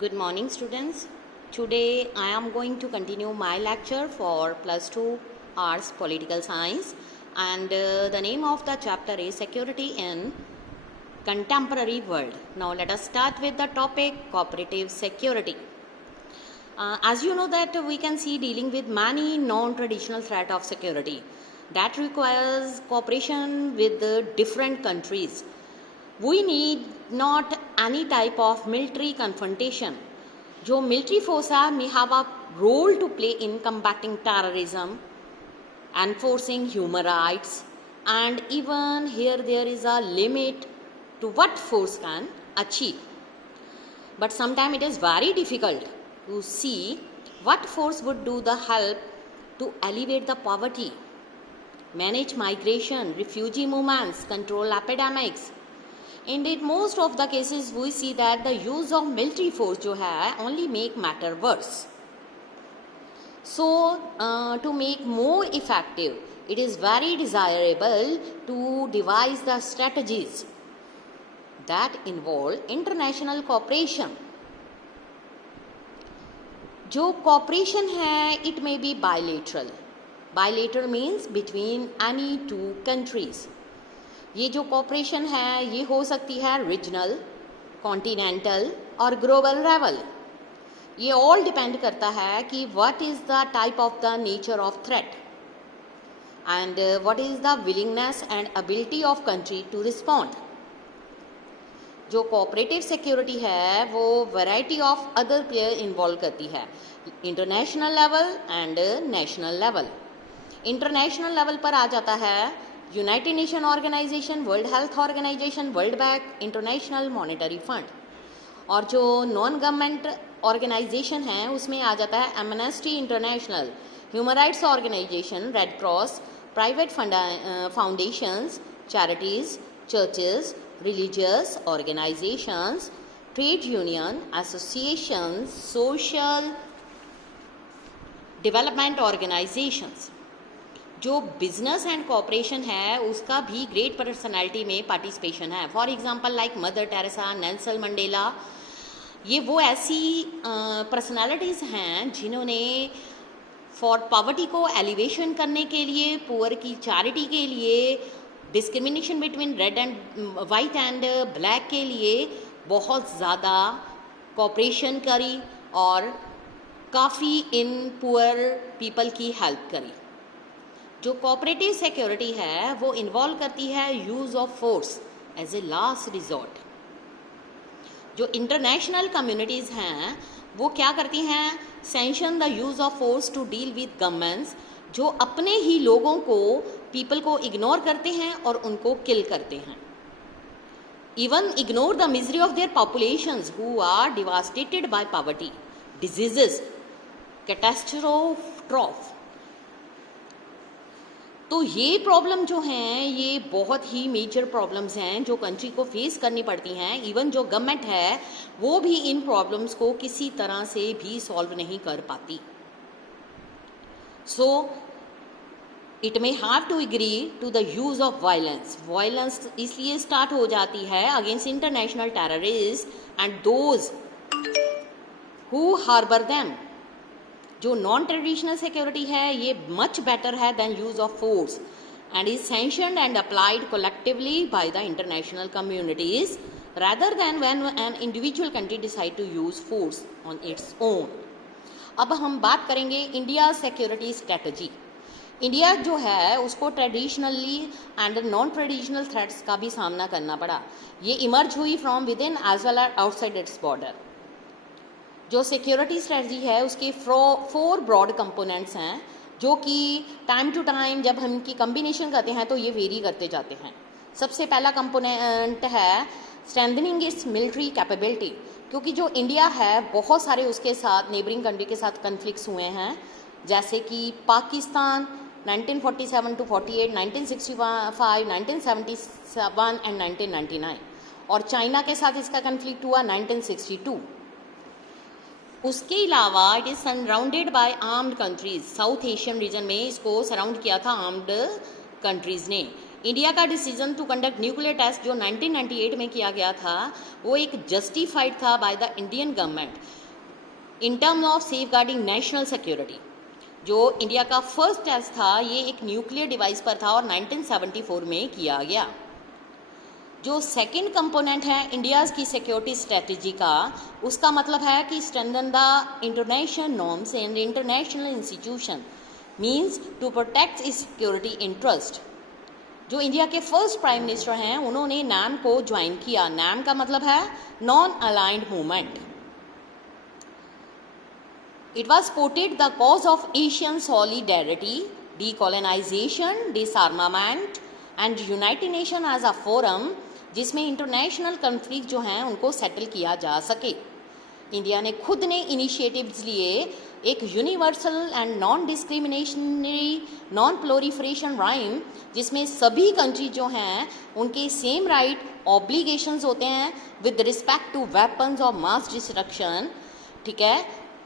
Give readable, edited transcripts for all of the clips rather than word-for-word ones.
Good morning, students. Today I am going to continue my lecture for plus 2 Arts Political Science, and the name of the chapter is Security in Contemporary World. Now let us start with the topic cooperative security. As you know that we can see dealing with many non-traditional threat of security that requires cooperation with the different countries. We need not any type of military confrontation. जो military force है may have a role to play in combating terrorism, enforcing human rights, and even here there is a limit to what force can achieve. But sometimes it is very difficult to see what force would do the help to alleviate the poverty, manage migration, refugee movements, control epidemics. Indeed, most of the cases we see that the use of military force जो है only make matter worse. So, to make more effective, it is very desirable to devise the strategies that involve international cooperation. जो cooperation है, it may be bilateral. Bilateral means between any two countries. ये जो corporation है ये हो सकती है regional, continental और ग्लोबल लेवल. ये ऑल डिपेंड करता है कि what is the type of the nature of threat and what is the willingness and ability of country to respond. जो कोऑपरेटिव सिक्योरिटी है वो variety of other player involve करती है, international level and national level. International level पर आ जाता है United Nation Organisation, World Health Organisation, World Bank, International Monetary Fund. और जो नॉन गवर्नमेंट ऑर्गेनाइजेशन हैं उसमें आ जाता है Amnesty International, human rights organisation, Red Cross, private foundations, charities, churches, religious organisations, trade union, associations, social development organisations. जो business and corporation है उसका भी ग्रेट पर्सनालिटी में पार्टिसिपेशन है. For example like Mother Teresa, Nelson Mandela. ये वो ऐसी personalities हैं जिन्होंने फॉर पॉवर्टी को एलिवेशन करने के लिए, पुअर की चैरिटी के लिए, discrimination between red and white and black के लिए बहुत ज़्यादा कॉपरेशन करी और काफ़ी इन पुअर पीपल की हेल्प करी. जो कोऑपरेटिव सिक्योरिटी है वो इन्वॉल्व करती है use of force as a last resort. जो इंटरनेशनल कम्युनिटीज़ हैं वो क्या करती हैं, sanction the use of force to deal with governments जो अपने ही लोगों को, पीपल को इग्नोर करते हैं और उनको किल करते हैं. Even ignore the misery of their populations who are devastated by poverty, diseases, catastrophe. तो ये प्रॉब्लम जो हैं ये बहुत ही मेजर प्रॉब्लम्स हैं जो कंट्री को फेस करनी पड़ती हैं. इवन जो गवर्नमेंट है वो भी इन प्रॉब्लम्स को किसी तरह से भी सॉल्व नहीं कर पाती. So it may have to agree to the use of violence. Violence इसलिए स्टार्ट हो जाती है against international terrorist and those who harbour them. जो नॉन ट्रेडिशनल सिक्योरिटी है ये मच बेटर है than use of force and is sanctioned and applied collectively by the international communities rather than when an individual country decide to use force on its own. अब हम बात करेंगे India security strategy. India जो है उसको traditionally and non traditional threats का भी सामना करना पड़ा. ये इमर्ज हुई from within as well as outside its border. जो सिक्योरिटी स्ट्रेटजी है उसके 4 ब्रॉड कंपोनेंट्स हैं जो कि टाइम टू टाइम जब हम इनकी कम्बिनेशन करते हैं तो ये वेरी करते जाते हैं. सबसे पहला कंपोनेंट है स्ट्रेंथनिंग इट्स मिलिट्री कैपेबिलिटी. क्योंकि जो इंडिया है बहुत सारे उसके साथ नेबरिंग कंट्री के साथ कन्फ्लिक्ट्स हुए हैं, जैसे कि पाकिस्तान 1947 to 48, 1965, 1977 एंड 1999, और चाइना के साथ इसका कन्फ्लिक्ट हुआ 1962. उसके अलावा it is surrounded by armed countries. South Asian region में इसको सराउंड किया था आर्म्ड कंट्रीज़ ने. इंडिया का decision to conduct nuclear test जो 1998 में किया गया था वो एक जस्टिफाइड था by the Indian government in term of safeguarding national security. जो इंडिया का फर्स्ट टेस्ट था ये एक न्यूक्लियर डिवाइस पर था और 1974 में किया गया। जो सेकंड कंपोनेंट है इंडियाज़ की सिक्योरिटी स्ट्रेटजी का, उसका मतलब है कि strengthen the international norms and international institution means to protect its security interest. जो इंडिया के फर्स्ट प्राइम मिनिस्टर हैं उन्होंने नैम को ज्वाइन किया। नैम का मतलब है non aligned movement. It was supported the cause of Asian solidarity, decolonization, disarmament and United Nations as a forum जिसमें इंटरनेशनल कन्फ्लिक्ट जो हैं उनको सेटल किया जा सके। इंडिया ने खुद ने इनिशिएटिव्स लिए एक universal and non discriminationary non proliferation regime जिसमें सभी कंट्री जो हैं उनके सेम राइट ऑब्लिगेशंस होते हैं विद रिस्पेक्ट टू वेपन्स और मास डिस्ट्रक्शन, ठीक है,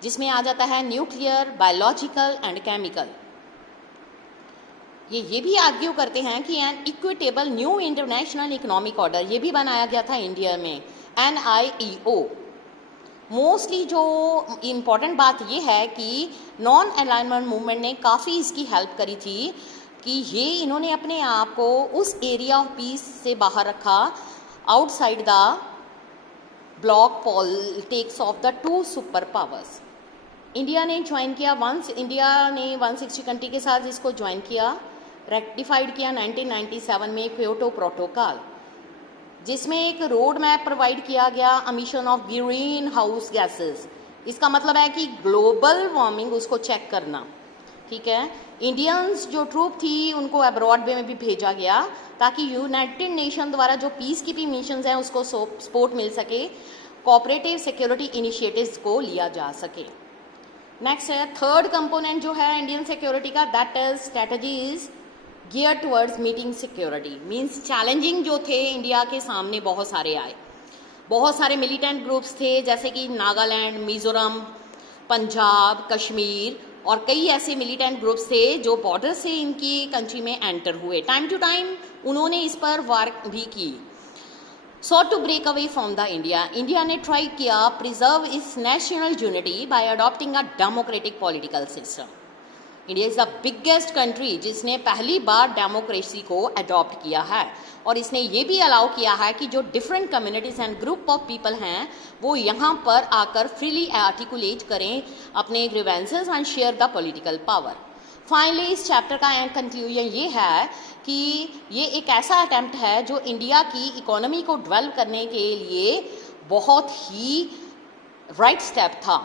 जिसमें आ जाता है न्यूक्लियर, बायोलॉजिकल एंड केमिकल। ये भी आर्ग्यू करते हैं कि an equitable new international economic order ये भी बनाया गया था इंडिया में, NIEO। मोस्टली जो इम्पॉर्टेंट बात ये है कि नॉन अलाइनमेंट मूवमेंट ने काफ़ी इसकी हेल्प करी थी कि ये इन्होंने अपने आप को उस एरिया ऑफ पीस से बाहर रखा outside the block politics of the two super powers. India ने ज्वाइन किया इंडिया ने 160 कंट्री के साथ इसको ज्वाइन किया, रेक्टिफाइड किया 1997 में क्योटो प्रोटोकॉल, जिसमें एक रोड मैप प्रोवाइड किया गया emission of green house gases. इसका मतलब है कि ग्लोबल वार्मिंग उसको चेक करना, ठीक है। इंडियंस जो ट्रूप थी उनको अब्रॉड में भी भेजा गया ताकि यूनाइटेड नेशन द्वारा जो पीस कीपिंग मिशंस हैं उसको सपोर्ट मिल सके, कोऑपरेटिव सिक्योरिटी इनिशिएटिव्स को लिया जा सके। नेक्स्ट है थर्ड कंपोनेंट जो है इंडियन सिक्योरिटी का, that is strategies gear towards meeting security. Means challenging जो थे इंडिया के सामने बहुत सारे आए, बहुत सारे मिलिटेंट ग्रुप्स थे जैसे कि नागालैंड, मिजोरम, पंजाब, कश्मीर और कई ऐसे मिलिटेंट ग्रुप्स थे जो बॉर्डर से इनकी कंट्री में एंटर हुए। टाइम टू टाइम उन्होंने इस पर वार भी की। sought to break away from the India ने ट्राई किया प्रिजर्व इस national unity bye adopting a democratic political system. India is the biggest country जिसने पहली बार डेमोक्रेसी को अडॉप्ट किया है और इसने ये भी अलाउ किया है कि जो different communities and group of people हैं वो यहाँ पर आकर फ्रीली आर्टिकुलेट करें अपने grievances and share the political power. Finally इस चैप्टर का कंक्लूजन ये है कि ये एक ऐसा अटेम्प्ट है जो इंडिया की इकोनॉमी को डेवलप करने के लिए बहुत ही राइट स्टेप था।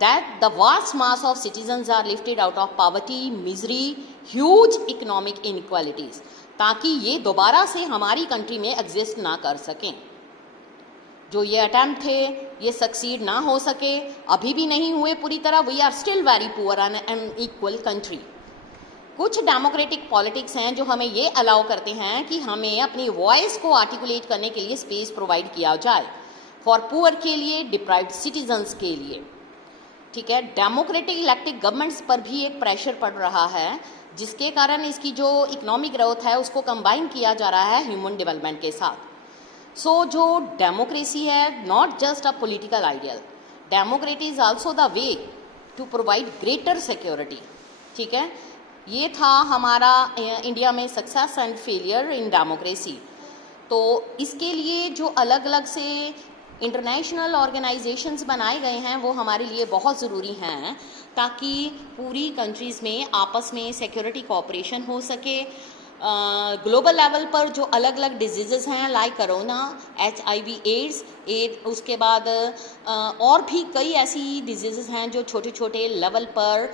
That the vast mass of citizens are lifted out of poverty, misery, huge economic inequalities, ताकि ये दोबारा से हमारी कंट्री में एग्जिस्ट ना कर सकें। जो ये अटेम्प्ट थे ये सक्सीड ना हो सके, अभी भी नहीं हुए पूरी तरह। We are still very poor and unequal country. कुछ डेमोक्रेटिक पॉलिटिक्स हैं जो हमें ये अलाउ करते हैं कि हमें अपनी वॉइस को आर्टिकुलेट करने के लिए स्पेस प्रोवाइड किया जाए, फॉर पुअर के लिए, डिप्राइव्ड सिटीजन्स के लिए, ठीक है। डेमोक्रेटिक इलेक्टेड गवर्नमेंट्स पर भी एक प्रेशर पड़ रहा है जिसके कारण इसकी जो इकोनॉमिक ग्रोथ है उसको कंबाइन किया जा रहा है ह्यूमन डेवलपमेंट के साथ। सो जो डेमोक्रेसी है not just a political ideal, democracy is also the way to provide greater security, ठीक है। ये था हमारा इंडिया में success and failure in democracy. तो इसके लिए जो अलग अलग से इंटरनेशनल ऑर्गेनाइजेशंस बनाए गए हैं वो हमारे लिए बहुत ज़रूरी हैं ताकि पूरी कंट्रीज़ में आपस में सिक्योरिटी कोऑपरेशन हो सके। ग्लोबल लेवल पर जो अलग अलग डिजीज़ेस हैं लाइक कोरोना, HIV एड्स, उसके बाद और भी कई ऐसी डिजीज़ेस हैं जो छोटे छोटे लेवल पर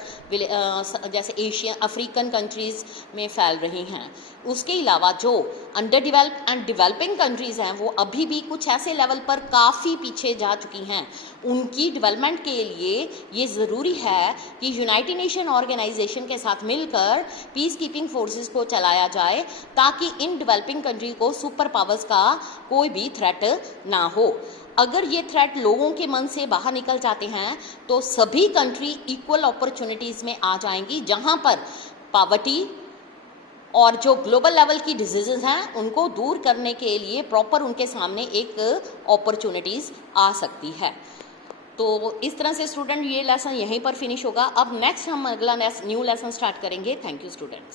जैसे एशिया, अफ्रीकन कंट्रीज़ में फैल रही हैं। उसके अलावा जो under developed and developing countries हैं वो अभी भी कुछ ऐसे लेवल पर काफ़ी पीछे जा चुकी हैं। उनकी डेवलपमेंट के लिए ये ज़रूरी है कि यूनाइटेड नेशन ऑर्गेनाइजेशन के साथ मिलकर पीस कीपिंग फोर्सेस को चलाया जाए ताकि इन डेवलपिंग कंट्री को सुपर पावर्स का कोई भी थ्रेट ना हो। अगर ये थ्रेट लोगों के मन से बाहर निकल जाते हैं तो सभी कंट्री इक्वल अपॉर्चुनिटीज़ में आ जाएंगी, जहां पर पॉवर्टी और जो ग्लोबल लेवल की डिजीजेज हैं उनको दूर करने के लिए प्रॉपर उनके सामने एक अपॉर्चुनिटीज़ आ सकती है। तो इस तरह से स्टूडेंट ये लेसन यहीं पर फिनिश होगा। अब नेक्स्ट हम अगला न्यू लेसन स्टार्ट करेंगे। Thank you students.